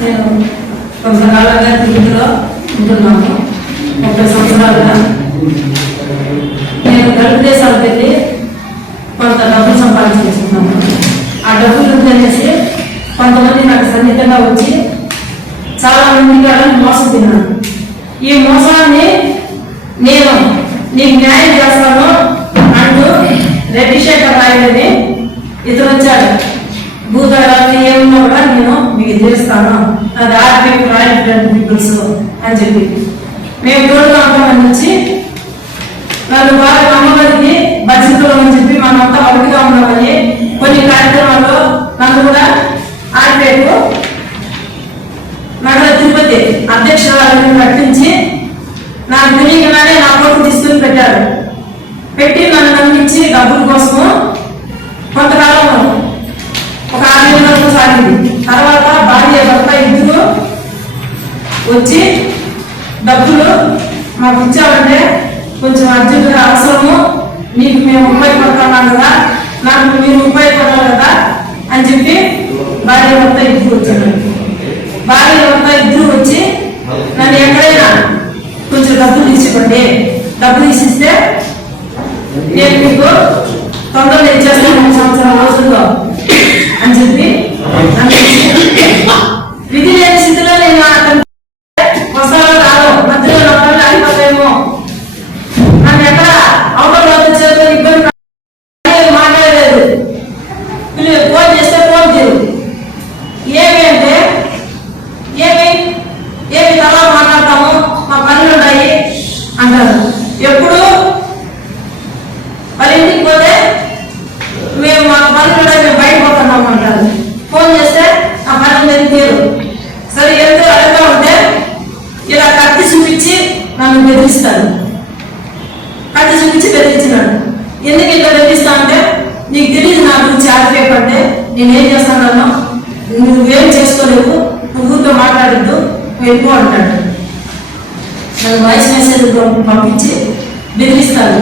నేను కొంతకాలంగా తిరుగులో ఉంటున్నాను. 30 సంవత్సరాలుగా నేను గల్ఫ్ దేశాలకు వెళ్ళి కొంత డబ్బులు సంపాదించుకుంటున్నాను. ఆ డబ్బులు అనేసి కొంతమంది నాకు సన్నిహితంగా వచ్చి చాలా మంది మోసం తిన్నాను. ఈ మోసాన్ని నేను నీకు న్యాయం చేస్తాను అంటూ రెడ్డి శేఖర్ రాయలని ఇతను వచ్చాడు. భూతారాన్ని ఏమన్నా కూడా నేను మీకు తెలుస్తాను, అది ఆర్మీ రాయల్ పీపుల్స్ అని చెప్పి మేము తోడుగా ఉంటామని వచ్చి నన్ను బాగా నమ్మబడికి బడ్జెట్లో అని చెప్పి మనంతా ఒకటిగా ఉన్నామని కొన్ని కార్యక్రమాల్లో నన్ను కూడా ఆర్పేటు నగర తిరుపతి అధ్యక్షురాలను ప్రకటించి నాకు తెలియగానే నా ఫోటో తీసుకుని పెట్టారు. పెట్టి నన్ను నమ్మించి డబ్బుల కోసము కొంతకాలం ఒక 6 నెలల వరకు సాగింది. తర్వాత భార్య భర్త ఇద్దరు వచ్చి డబ్బులు మాకు ఇచ్చామంటే కొంచెం అర్జెంటుగా అవసరము, మీకు మేము ఉపయోగపడుతున్నాం కదా, నాకు మీరు ఉపయోగపడాలి కదా అని చెప్పి భార్య భర్త ఇద్దరు వచ్చారు. భార్య భర్త ఇద్దరు వచ్చి నన్ను ఎక్కడైనా కొంచెం డబ్బులు తీసుకోండి, డబ్బులు తీసిస్తే నేను మీకు తొందరగా ఇచ్చేస్తాను 3 సంవత్సరాల రోజుల్లో అని చెప్పి విధి లేని స్థితిలో నేను వస్తానో రాదో మధ్యలో నా పనులు అయిపోతాయేమో నన్ను ఎక్కడ అవతల చేతులు ఇబ్బంది మాట్లాడలేదు. ఫోన్ చేస్తే ఫోన్ తీరు ఏమి అంటే ఏమి తలా మాట్లాడతాము, మా పనులు ఉన్నాయి అంటారు. ఎప్పుడు వాళ్ళ ఇంటికి పోతే మేము మా పనులు ఉన్నాయి, మేము బయట పోతున్నాము అంటారు. ఫోన్ చేస్తే ఆ పనులు మీద తీరు. సరే ఎంతో అడగా ఉంటే ఇలా కత్తి చూపించి నన్ను బెదిరిస్తాడు. కత్తి చూపించి బెదిరించినాడు. ఎందుకు ఇట్లా బెదిరిస్తా అంటే నీకు తెలియదు నా గురించి ఆర్పేపు అంటే నేనేం చేస్తాను, నువ్వేం చేసుకోలేవు, నువ్వు ఊరితో మాట్లాడద్దు, వెళ్ళిపో అంటాడు. నన్ను వాయిస్ మెసేజ్ పంపించి బెదిరిస్తాడు.